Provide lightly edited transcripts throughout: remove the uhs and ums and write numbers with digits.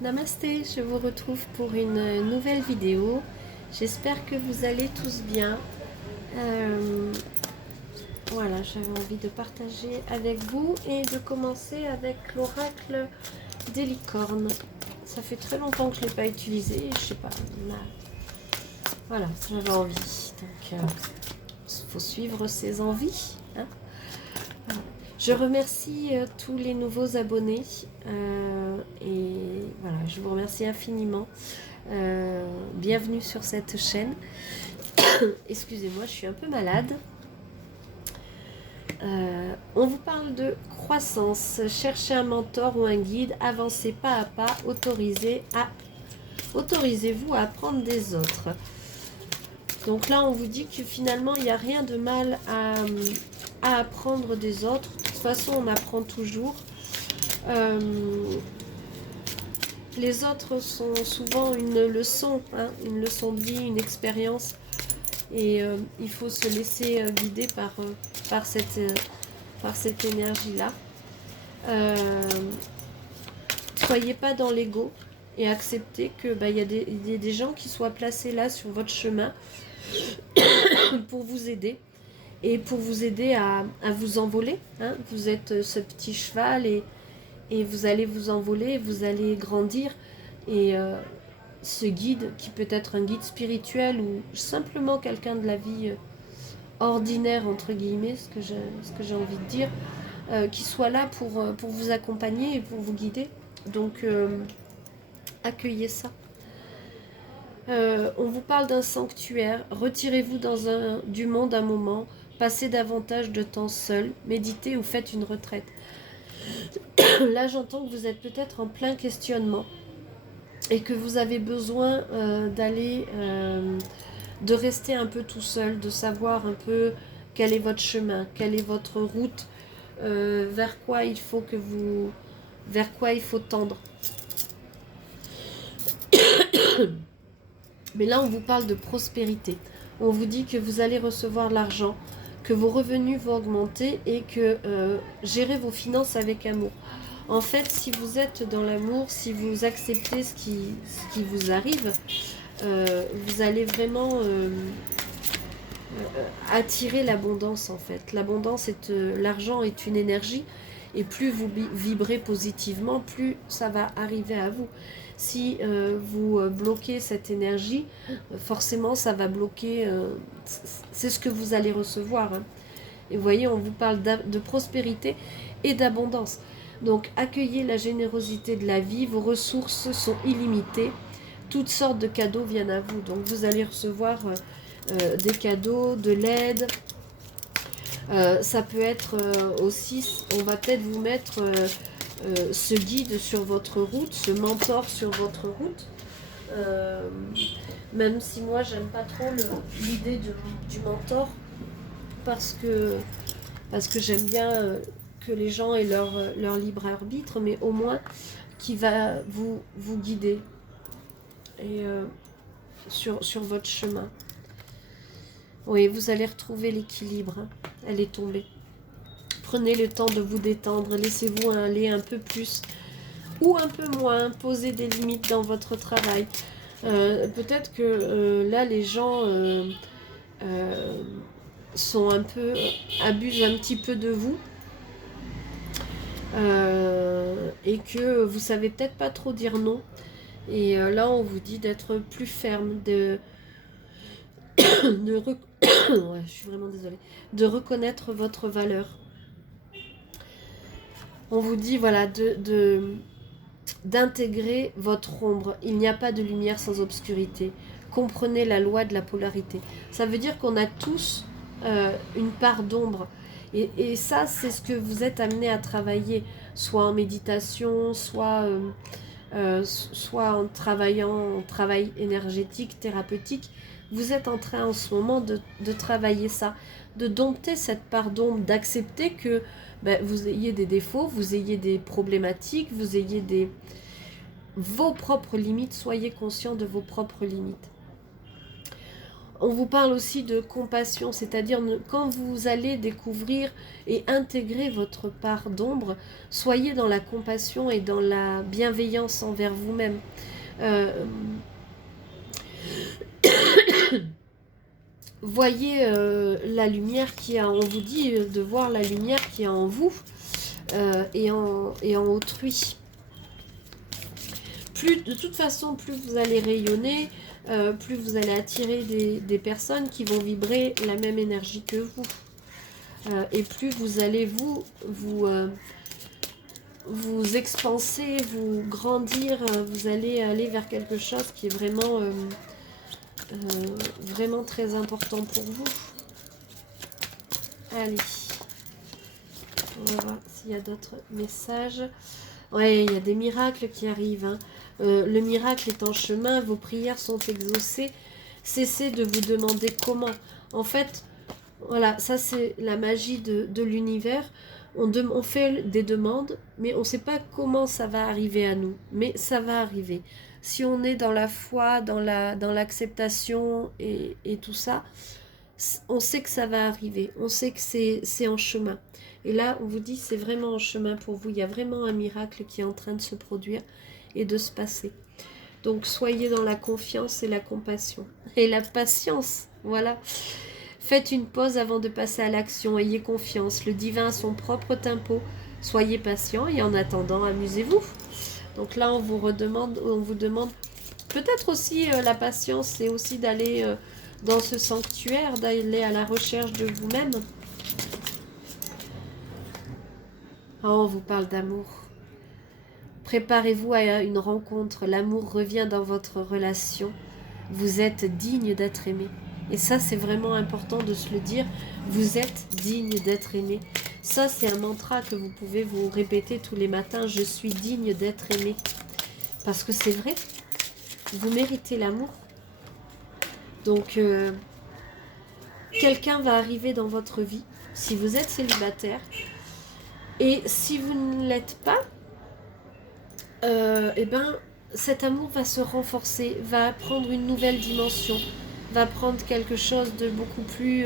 Namasté, je vous retrouve pour une nouvelle vidéo. J'espère que vous allez tous bien. Euh, voilà, j'avais envie de partager avec vous et de commencer avec l'oracle des licornes. Ça fait très longtemps que je ne l'ai pas utilisé, je sais pas. Voilà, j'avais envie. Donc, il faut suivre ses envies. Hein. Je remercie tous les nouveaux abonnés et voilà, je vous remercie infiniment. Bienvenue sur cette chaîne. Excusez-moi, je suis un peu malade. On vous parle de croissance. Cherchez un mentor ou un guide. Avancez pas à pas. Autorisez-vous à apprendre des autres. Donc là, on vous dit que finalement, il n'y a rien de mal à apprendre des autres. De toute façon, on apprend toujours. Les autres sont souvent une leçon de vie, une expérience. Et il faut se laisser guider par cette énergie-là. Soyez pas dans l'ego et acceptez que y a des gens qui soient placés là sur votre chemin pour vous aider et pour vous aider à vous envoler. Hein. Vous êtes ce petit cheval et vous allez vous envoler, vous allez grandir. Et ce guide, qui peut être un guide spirituel ou simplement quelqu'un de la vie ordinaire, entre guillemets, ce que j'ai envie de dire, qui soit là pour vous accompagner et pour vous guider. Donc, accueillez ça. On vous parle d'un sanctuaire. Retirez-vous du monde un moment. Passez davantage de temps seul. Méditez ou faites une retraite. Là, j'entends que vous êtes peut-être en plein questionnement et que vous avez besoin de rester un peu tout seul, de savoir un peu quel est votre chemin, quelle est votre route, vers quoi il faut tendre. Mais là, on vous parle de prospérité. On vous dit que vous allez recevoir l'argent, que vos revenus vont augmenter et que gérez vos finances avec amour. En fait, si vous êtes dans l'amour, si vous acceptez ce qui vous arrive, vous allez vraiment attirer l'abondance en fait. L'abondance, l'argent est une énergie et plus vous vibrez positivement, plus ça va arriver à vous. Si vous bloquez cette énergie, forcément ça va bloquer, c'est ce que vous allez recevoir. Hein. Et vous voyez, on vous parle de prospérité et d'abondance. Donc accueillez la générosité de la vie, vos ressources sont illimitées, toutes sortes de cadeaux viennent à vous. Donc vous allez recevoir des cadeaux, de l'aide. Ça peut être aussi, on va peut-être vous mettre ce guide sur votre route, ce mentor sur votre route. Même si moi j'aime pas trop l'idée du mentor parce que j'aime bien que les gens aient leur libre arbitre, mais au moins qui va vous guider et sur votre chemin. Oui, vous allez retrouver l'équilibre. Hein. Elle est tombée. Prenez le temps de vous détendre. Laissez-vous aller un peu plus ou un peu moins. Posez des limites dans votre travail. Peut-être que là, les gens sont un peu... abusent un petit peu de vous. Et que vous savez peut-être pas trop dire non. Et là, on vous dit d'être plus ferme, ouais, je suis vraiment désolée, de reconnaître votre valeur. On vous dit voilà d'intégrer votre ombre. Il n'y a pas de lumière sans obscurité. Comprenez la loi de la polarité. Ça veut dire qu'on a tous une part d'ombre. Et ça, c'est ce que vous êtes amené à travailler, soit en méditation, soit en travaillant en travail énergétique, thérapeutique. Vous êtes en train en ce moment de travailler ça, de dompter cette part d'ombre, d'accepter que vous ayez des défauts, vous ayez des problématiques, vous ayez vos propres limites, soyez conscient de vos propres limites. On vous parle aussi de compassion, c'est-à-dire quand vous allez découvrir et intégrer votre part d'ombre, soyez dans la compassion et dans la bienveillance envers vous-même. Voyez la lumière qui est on vous dit de voir la lumière qui est en vous et en autrui. De toute façon, plus vous allez rayonner, plus vous allez attirer des personnes qui vont vibrer la même énergie que vous. Et plus vous allez vous expanser, vous grandir, vous allez aller vers quelque chose qui est vraiment, vraiment très important pour vous. Allez, on va voir s'il y a d'autres messages. Ouais, il y a des miracles qui arrivent. Hein. Le miracle est en chemin, vos prières sont exaucées. Cessez de vous demander comment. En fait, voilà, ça c'est la magie de l'univers. On fait des demandes, mais on ne sait pas comment ça va arriver à nous. Mais ça va arriver. Si on est dans la foi, dans l'acceptation et tout ça, on sait que ça va arriver. On sait que c'est en chemin. Et là, on vous dit, c'est vraiment en chemin pour vous. Il y a vraiment un miracle qui est en train de se produire et de se passer. Donc, soyez dans la confiance et la compassion. Et la patience, voilà. Faites une pause avant de passer à l'action. Ayez confiance. Le divin a son propre tempo. Soyez patient et en attendant, amusez-vous. Donc là, on vous demande peut-être aussi la patience, c'est aussi d'aller dans ce sanctuaire, d'aller à la recherche de vous-même. Oh, on vous parle d'amour. Préparez-vous à une rencontre. L'amour revient dans votre relation. Vous êtes digne d'être aimé. Et ça, c'est vraiment important de se le dire. Vous êtes digne d'être aimé. Ça, c'est un mantra que vous pouvez vous répéter tous les matins. Je suis digne d'être aimé. Parce que c'est vrai. Vous méritez l'amour. Donc, quelqu'un va arriver dans votre vie. Si vous êtes célibataire. Et si vous ne l'êtes pas, eh ben, cet amour va se renforcer, va prendre une nouvelle dimension, va prendre quelque chose de beaucoup plus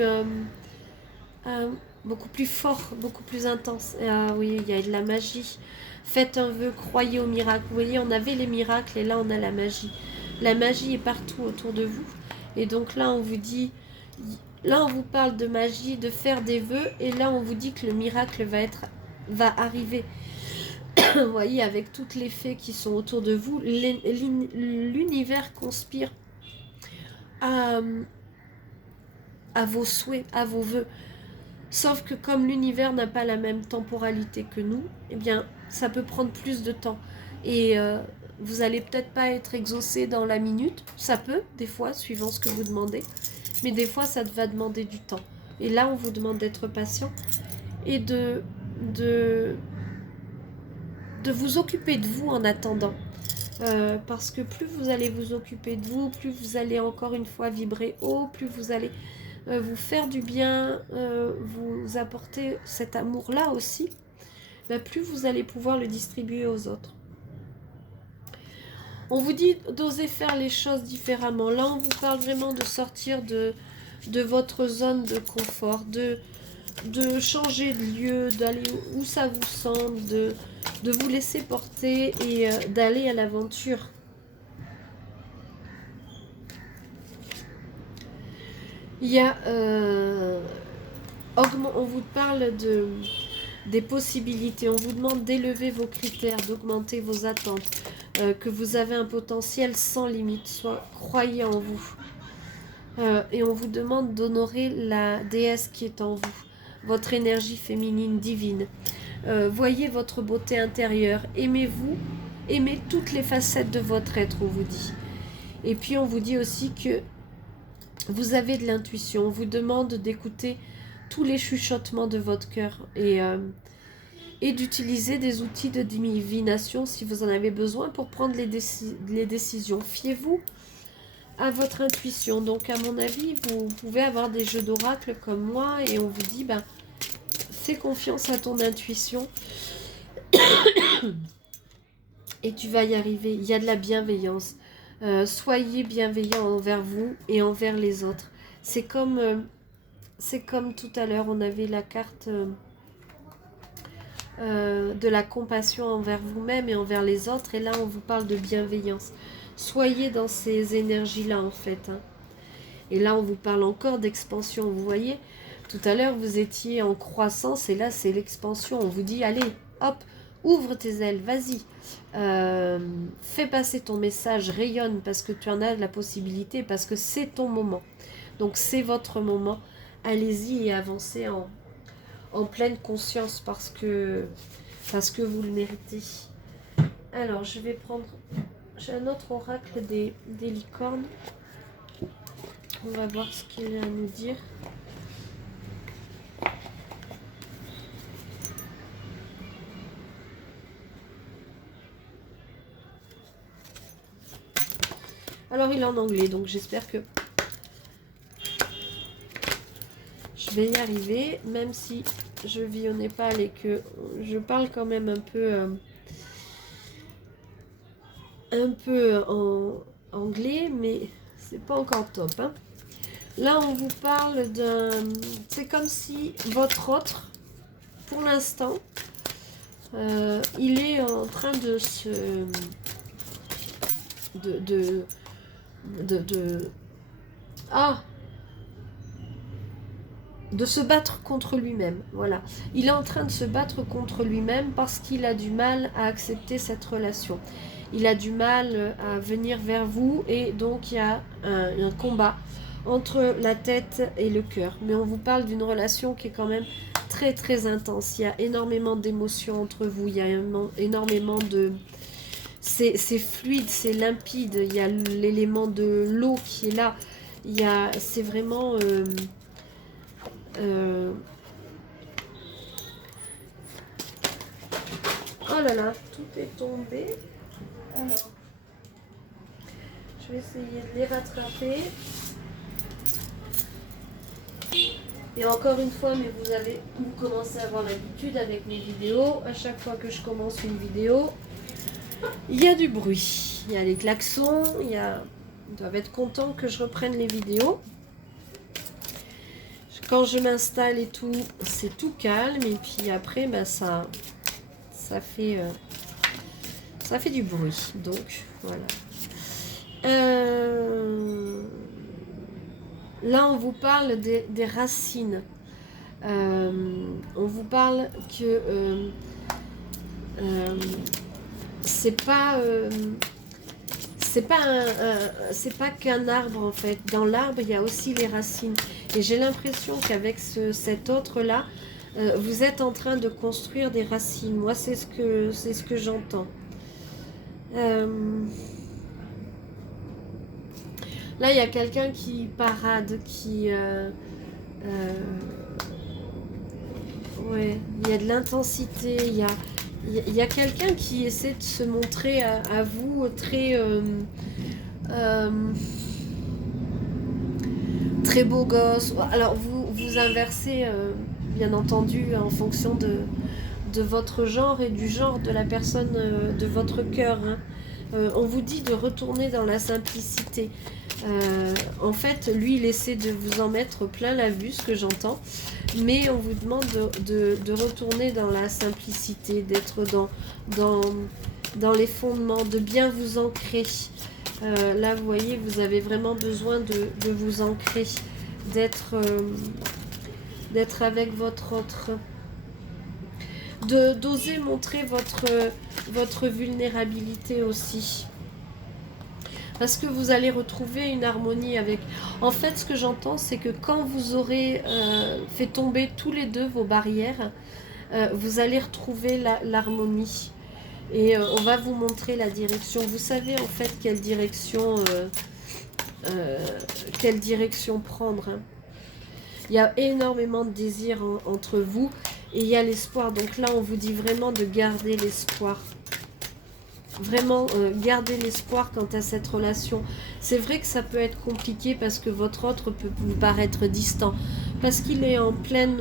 fort, beaucoup plus intense. Ah oui, il y a de la magie. Faites un vœu, croyez au miracle. Vous voyez, on avait les miracles et là on a la magie. La magie est partout autour de vous. Et donc là on vous dit, là on vous parle de magie, de faire des vœux, et là on vous dit que le miracle va arriver. Vous voyez, avec toutes les fées qui sont autour de vous, l'univers conspire à vos souhaits, à vos vœux. Sauf que comme l'univers n'a pas la même temporalité que nous, eh bien, ça peut prendre plus de temps. Et vous n'allez peut-être pas être exaucé dans la minute. Ça peut, des fois, suivant ce que vous demandez. Mais des fois, ça va demander du temps. Et là, on vous demande d'être patient et de vous occuper de vous en attendant. Parce que plus vous allez vous occuper de vous, plus vous allez encore une fois vibrer haut, plus vous allez vous faire du bien, vous apporter cet amour-là aussi, plus vous allez pouvoir le distribuer aux autres. On vous dit d'oser faire les choses différemment. Là, on vous parle vraiment de sortir de votre zone de confort, de changer de lieu, d'aller où ça vous semble, de vous laisser porter et d'aller à l'aventure. Il y a... on vous parle des possibilités, on vous demande d'élever vos critères, d'augmenter vos attentes, que vous avez un potentiel sans limite, soit croyez en vous. Et on vous demande d'honorer la déesse qui est en vous, votre énergie féminine divine. Voyez votre beauté intérieure, aimez-vous, aimez toutes les facettes de votre être, on vous dit. Et puis on vous dit aussi que vous avez de l'intuition, on vous demande d'écouter tous les chuchotements de votre cœur et d'utiliser des outils de divination si vous en avez besoin pour prendre les décisions. Fiez-vous à votre intuition. Donc à mon avis, vous pouvez avoir des jeux d'oracle comme moi et on vous dit, fais confiance à ton intuition et tu vas y arriver. Il y a de la bienveillance. Soyez bienveillants envers vous et envers les autres. c'est comme tout à l'heure, on avait la carte de la compassion envers vous-même et envers les autres. Et là, on vous parle de bienveillance. Soyez dans ces énergies-là, en fait. Hein. Et là, on vous parle encore d'expansion. Vous voyez, tout à l'heure, vous étiez en croissance et là, c'est l'expansion. On vous dit, allez, hop, ouvre tes ailes, vas-y. Fais passer ton message, rayonne parce que tu en as la possibilité, parce que c'est ton moment. Donc, c'est votre moment. Allez-y et avancez en pleine conscience parce que vous le méritez. Alors, je vais prendre... J'ai un autre oracle des licornes. On va voir ce qu'il a à nous dire. Alors, il est en anglais, donc j'espère que je vais y arriver, même si je vis au Népal et que je parle quand même un peu en anglais, mais c'est pas encore top. Hein. Là, on vous parle d'un... C'est comme si votre autre, pour l'instant, il est en train de se... de se battre contre lui-même. Voilà. Il est en train de se battre contre lui-même parce qu'il a du mal à accepter cette relation. Il a du mal à venir vers vous et donc il y a un combat entre la tête et le cœur. Mais on vous parle d'une relation qui est quand même très très intense. Il y a énormément d'émotions entre vous. Il y a énormément de... C'est fluide, c'est limpide. Il y a l'élément de l'eau qui est là. C'est vraiment... Oh là là, tout est tombé. Alors, je vais essayer de les rattraper. Et encore une fois, mais vous commencez à avoir l'habitude avec mes vidéos. À chaque fois que je commence une vidéo, il y a du bruit. Il y a les klaxons, ils doivent être contents que je reprenne les vidéos. Quand je m'installe et tout, c'est tout calme. Et puis après, bah, ça fait du bruit. Donc, voilà. Là, on vous parle des racines. On vous parle que c'est pas qu'un arbre en fait. Dans l'arbre, il y a aussi les racines. Et j'ai l'impression qu'avec cet autre-là, vous êtes en train de construire des racines. Moi, c'est ce que j'entends. Là, il y a quelqu'un qui parade, ouais, il y a de l'intensité, il y a quelqu'un qui essaie de se montrer à vous très... très beau gosse. Alors, vous inversez, bien entendu, en fonction de votre genre et du genre de la personne de votre cœur. Hein. On vous dit de retourner dans la simplicité. En fait, lui, il essaie de vous en mettre plein la vue, ce que j'entends. Mais on vous demande de retourner dans la simplicité, d'être dans les fondements, de bien vous ancrer. Là, vous voyez, vous avez vraiment besoin de vous ancrer, d'être avec votre autre, d'oser montrer votre vulnérabilité aussi. Parce que vous allez retrouver une harmonie avec... En fait, ce que j'entends, c'est que quand vous aurez fait tomber tous les deux vos barrières, vous allez retrouver l'harmonie. Et on va vous montrer la direction. Vous savez en fait quelle direction prendre. Hein. Il y a énormément de désir entre vous et il y a l'espoir. Donc là, on vous dit vraiment de garder l'espoir. Vraiment, garder l'espoir quant à cette relation. C'est vrai que ça peut être compliqué parce que votre autre peut vous paraître distant. Parce qu'il est en pleine...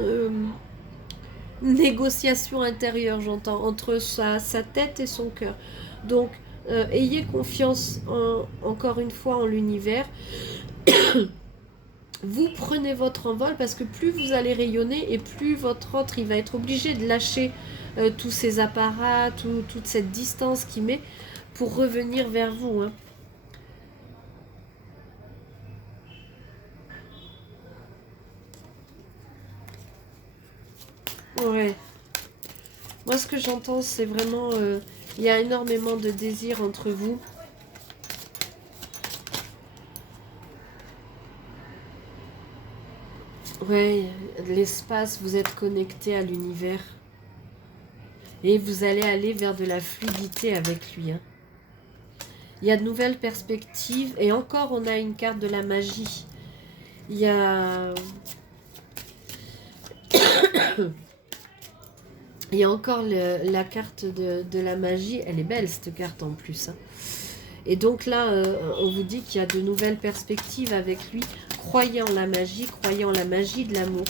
négociation intérieure, j'entends, entre sa tête et son cœur. Donc, ayez confiance encore une fois en l'univers. vous prenez votre envol parce que plus vous allez rayonner et plus votre autre il va être obligé de lâcher tous ces apparats, toute cette distance qu'il met pour revenir vers vous. Hein. Ouais. Moi, ce que j'entends, c'est vraiment... il y a énormément de désir entre vous. Ouais, l'espace, vous êtes connecté à l'univers. Et vous allez aller vers de la fluidité avec lui. Hein. Il y a de nouvelles perspectives. Et encore, on a une carte de la magie. Il y a... Il y a encore la carte de la magie. Elle est belle, cette carte, en plus. Hein. Et donc là, on vous dit qu'il y a de nouvelles perspectives avec lui. Croyez en la magie de l'amour.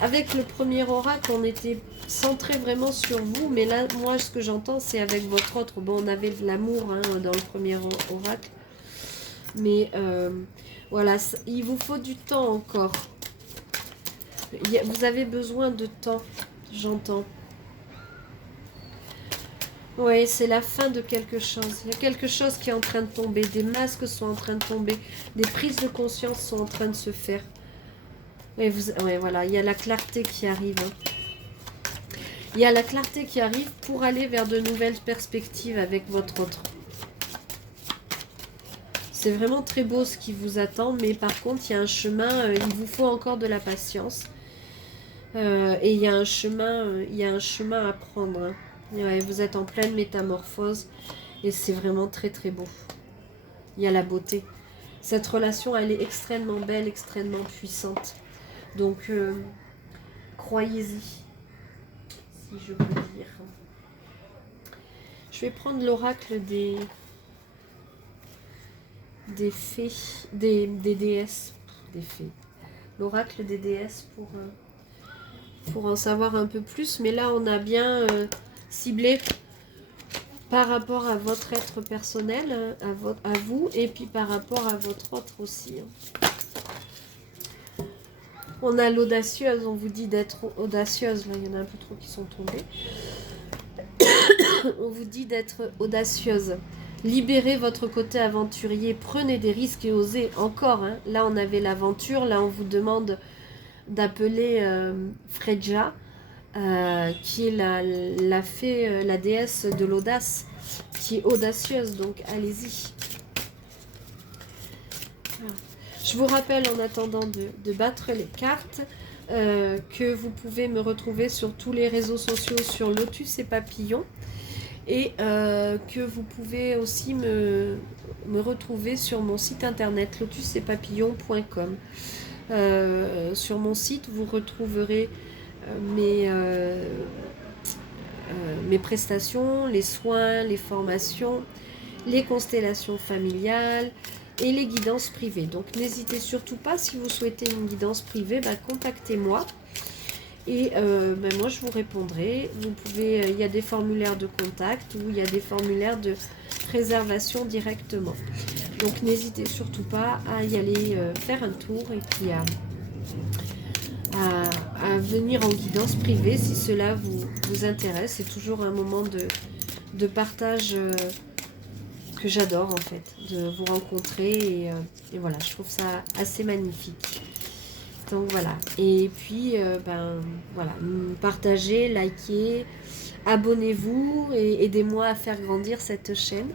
Avec le premier oracle, on était centré vraiment sur vous. Mais là, moi, ce que j'entends, c'est avec votre autre. Bon, on avait de l'amour hein, dans le premier oracle. Mais voilà, il vous faut du temps encore. Vous avez besoin de temps, j'entends. Oui, c'est la fin de quelque chose. Il y a quelque chose qui est en train de tomber. Des masques sont en train de tomber. Des prises de conscience sont en train de se faire. Et voilà, il y a la clarté qui arrive. Hein. Il y a la clarté qui arrive pour aller vers de nouvelles perspectives avec votre autre. C'est vraiment très beau ce qui vous attend, mais par contre, il y a un chemin, il vous faut encore de la patience. Et il y a un chemin à prendre. Hein. Ouais, vous êtes en pleine métamorphose et c'est vraiment très très beau. Il y a la beauté. Cette relation, elle est extrêmement belle, extrêmement puissante. Donc, croyez-y, si je peux dire. Je vais prendre l'oracle des fées, des déesses, des fées. L'oracle des déesses pour en savoir un peu plus. Mais là, on a bien ciblé par rapport à votre être personnel, à vous, et puis par rapport à votre autre aussi. On a l'audacieuse, on vous dit d'être audacieuse. Là, il y en a un peu trop qui sont tombés. On vous dit d'être audacieuse. Libérez votre côté aventurier, prenez des risques et osez encore. Hein. Là, on avait l'aventure, là, on vous demande d'appeler Freja, qui est la fée, la déesse de l'audace, qui est audacieuse, donc allez-y. Voilà. Je vous rappelle en attendant de battre les cartes que vous pouvez me retrouver sur tous les réseaux sociaux sur Lotus et Papillon et que vous pouvez aussi me retrouver sur mon site internet lotusetpapillon.com. Sur mon site, vous retrouverez mes prestations, les soins, les formations, les constellations familiales et les guidances privées. Donc n'hésitez surtout pas, si vous souhaitez une guidance privée, contactez-moi et moi je vous répondrai. Vous pouvez, il y a des formulaires de contact ou il y a des formulaires de réservation directement. Donc n'hésitez surtout pas à y aller faire un tour et puis à venir en guidance privée si cela vous intéresse. C'est toujours un moment de partage que j'adore en fait, de vous rencontrer et voilà, je trouve ça assez magnifique. Donc voilà, et puis voilà, partagez, likez, abonnez-vous et aidez-moi à faire grandir cette chaîne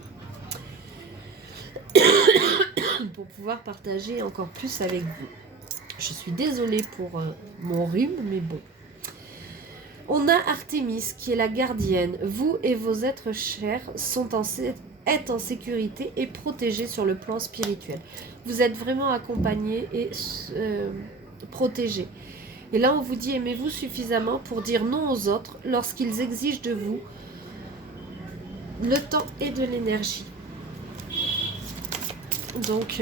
pour pouvoir partager encore plus avec vous. Je suis désolée pour mon rhume, mais bon. On a Artémis qui est la gardienne. Vous et vos êtres chers êtes en sécurité et protégés sur le plan spirituel. Vous êtes vraiment accompagnés et protégés. Et là, on vous dit, aimez-vous suffisamment pour dire non aux autres lorsqu'ils exigent de vous le temps et de l'énergie. Donc,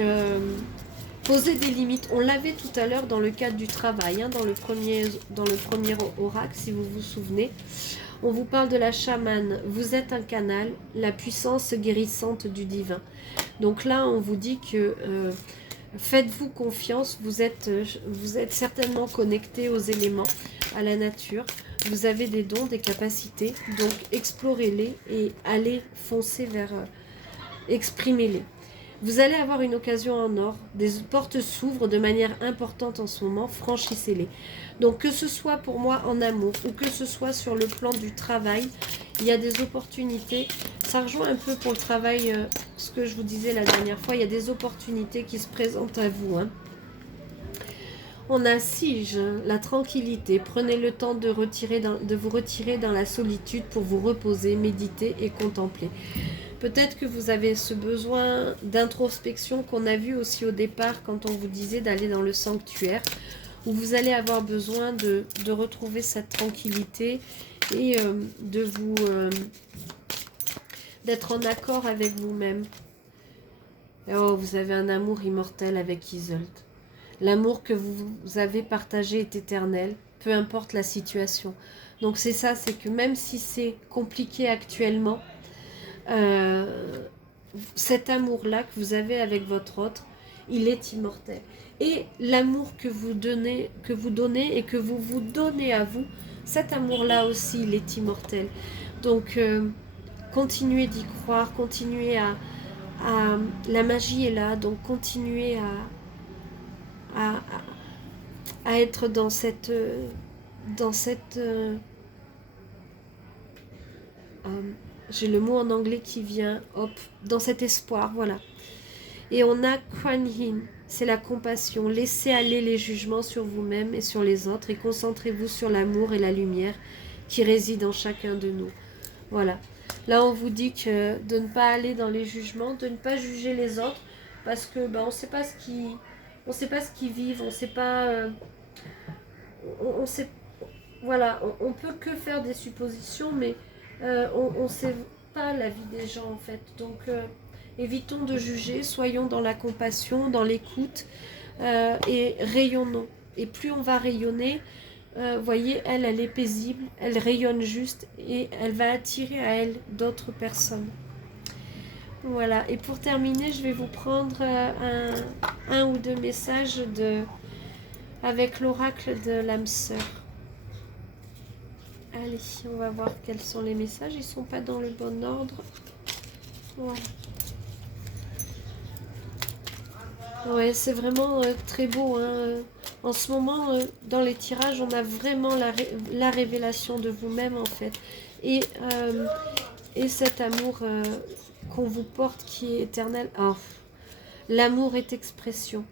posez des limites. On l'avait tout à l'heure dans le cadre du travail, dans le premier oracle, si vous vous souvenez. On vous parle de la chamane. Vous êtes un canal, la puissance guérissante du divin. Donc là, on vous dit que Faites-vous confiance, vous êtes certainement connecté aux éléments, à la nature. Vous avez des dons, des capacités, donc explorez-les et allez foncer vers, exprimez-les. Vous allez avoir une occasion en or, des portes s'ouvrent de manière importante en ce moment, franchissez-les. Donc que ce soit pour moi en amour ou que ce soit sur le plan du travail, il y a des opportunités. Ça rejoint un peu pour le travail, ce que je vous disais la dernière fois, il y a des opportunités qui se présentent à vous. On a Sige, la tranquillité. Prenez le temps de vous retirer dans la solitude pour vous reposer, méditer et contempler. Peut-être que vous avez ce besoin d'introspection qu'on a vu aussi au départ quand on vous disait d'aller dans le sanctuaire, où vous allez avoir besoin de retrouver cette tranquillité et d'être en accord avec vous-même. Oh, vous avez un amour immortel avec Isolde. L'amour que vous avez partagé est éternel, peu importe la situation. Donc c'est ça, c'est que même si c'est compliqué actuellement, cet amour-là que vous avez avec votre autre, il est immortel. Et l'amour que vous donnez et que vous vous donnez à vous, cet amour-là aussi, il est immortel. Donc, continuez d'y croire, continuez à... La magie est là, donc continuez à être dans cette... j'ai le mot en anglais qui vient, hop, dans cet espoir, voilà. Et on a Kuan Yin, c'est la compassion. Laissez aller les jugements sur vous-même et sur les autres et concentrez-vous sur l'amour et la lumière qui résident en chacun de nous. Voilà. Là, on vous dit que de ne pas aller dans les jugements, de ne pas juger les autres, parce que on ne sait pas ce qu'ils vivent, on sait pas, on sait, voilà, on peut que faire des suppositions, mais on ne sait pas la vie des gens en fait. Donc évitons de juger, soyons dans la compassion, dans l'écoute et rayonnons. Et plus on va rayonner, voyez, elle est paisible, elle rayonne juste et elle va attirer à elle d'autres personnes. Voilà, et pour terminer, je vais vous prendre un ou deux messages avec l'oracle de l'âme sœur. Allez, on va voir quels sont les messages, ils ne sont pas dans le bon ordre. Voilà. Ouais, c'est vraiment très beau. En ce moment, dans les tirages, on a vraiment la révélation de vous-même, en fait. Et cet amour qu'on vous porte qui est éternel. Oh, l'amour est expression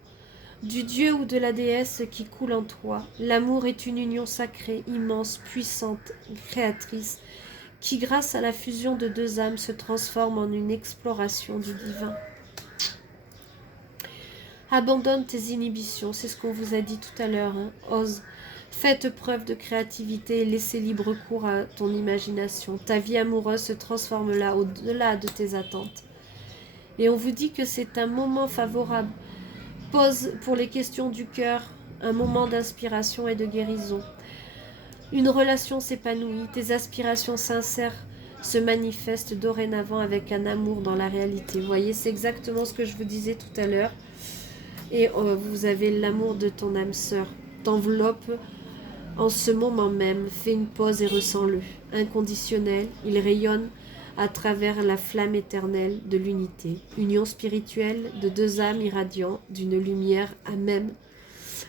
du Dieu ou de la déesse qui coule en toi. L'amour est une union sacrée, immense, puissante, créatrice, qui, grâce à la fusion de deux âmes, se transforme en une exploration du divin. Abandonne tes inhibitions, c'est ce qu'on vous a dit tout à l'heure. Ose, faites preuve de créativité et laissez libre cours à ton imagination. Ta vie amoureuse se transforme là, au-delà de tes attentes. Et on vous dit que c'est un moment favorable. Pose pour les questions du cœur, un moment d'inspiration et de guérison. Une relation s'épanouit, tes aspirations sincères se manifestent dorénavant avec un amour dans la réalité. Vous voyez, c'est exactement ce que je vous disais tout à l'heure. Et vous avez l'amour de ton âme sœur. T'enveloppe en ce moment même. Fais une pause et ressens-le. Inconditionnel, il rayonne à travers la flamme éternelle de l'unité. Union spirituelle de deux âmes irradiant d'une lumière à même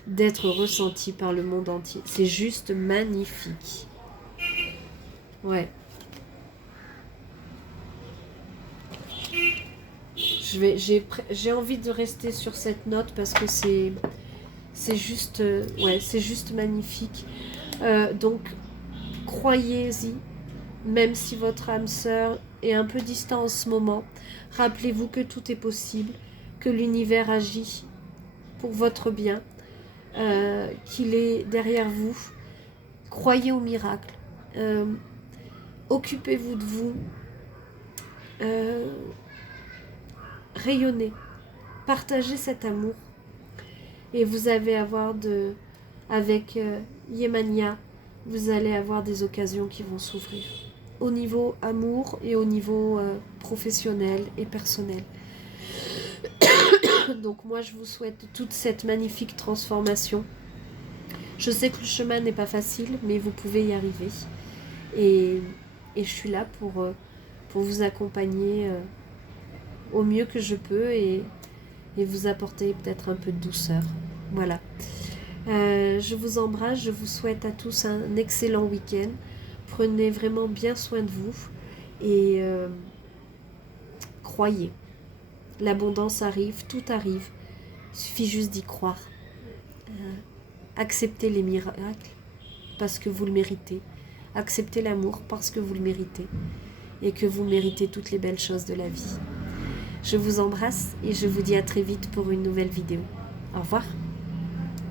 d'être ressentie par le monde entier. C'est juste magnifique. Ouais. J'ai envie de rester sur cette note parce que c'est juste, c'est juste magnifique. Donc, croyez-y, même si votre âme sœur est un peu distante en ce moment. Rappelez-vous que tout est possible, que l'univers agit pour votre bien, qu'il est derrière vous. Croyez au miracle. Occupez-vous de vous. Rayonnez, partagez cet amour et vous allez avoir avec Yemania, vous allez avoir des occasions qui vont s'ouvrir au niveau amour et au niveau professionnel et personnel. Donc moi, je vous souhaite toute cette magnifique transformation. Je sais que le chemin n'est pas facile, mais vous pouvez y arriver. Et je suis là pour vous accompagner au mieux que je peux et vous apporter peut-être un peu de douceur. Voilà. Je vous embrasse, je vous souhaite à tous un excellent week-end. Prenez vraiment bien soin de vous et croyez. L'abondance arrive, tout arrive. Il suffit juste d'y croire. Acceptez les miracles parce que vous le méritez. Acceptez l'amour parce que vous le méritez. Et que vous méritez toutes les belles choses de la vie. Je vous embrasse et je vous dis à très vite pour une nouvelle vidéo. Au revoir.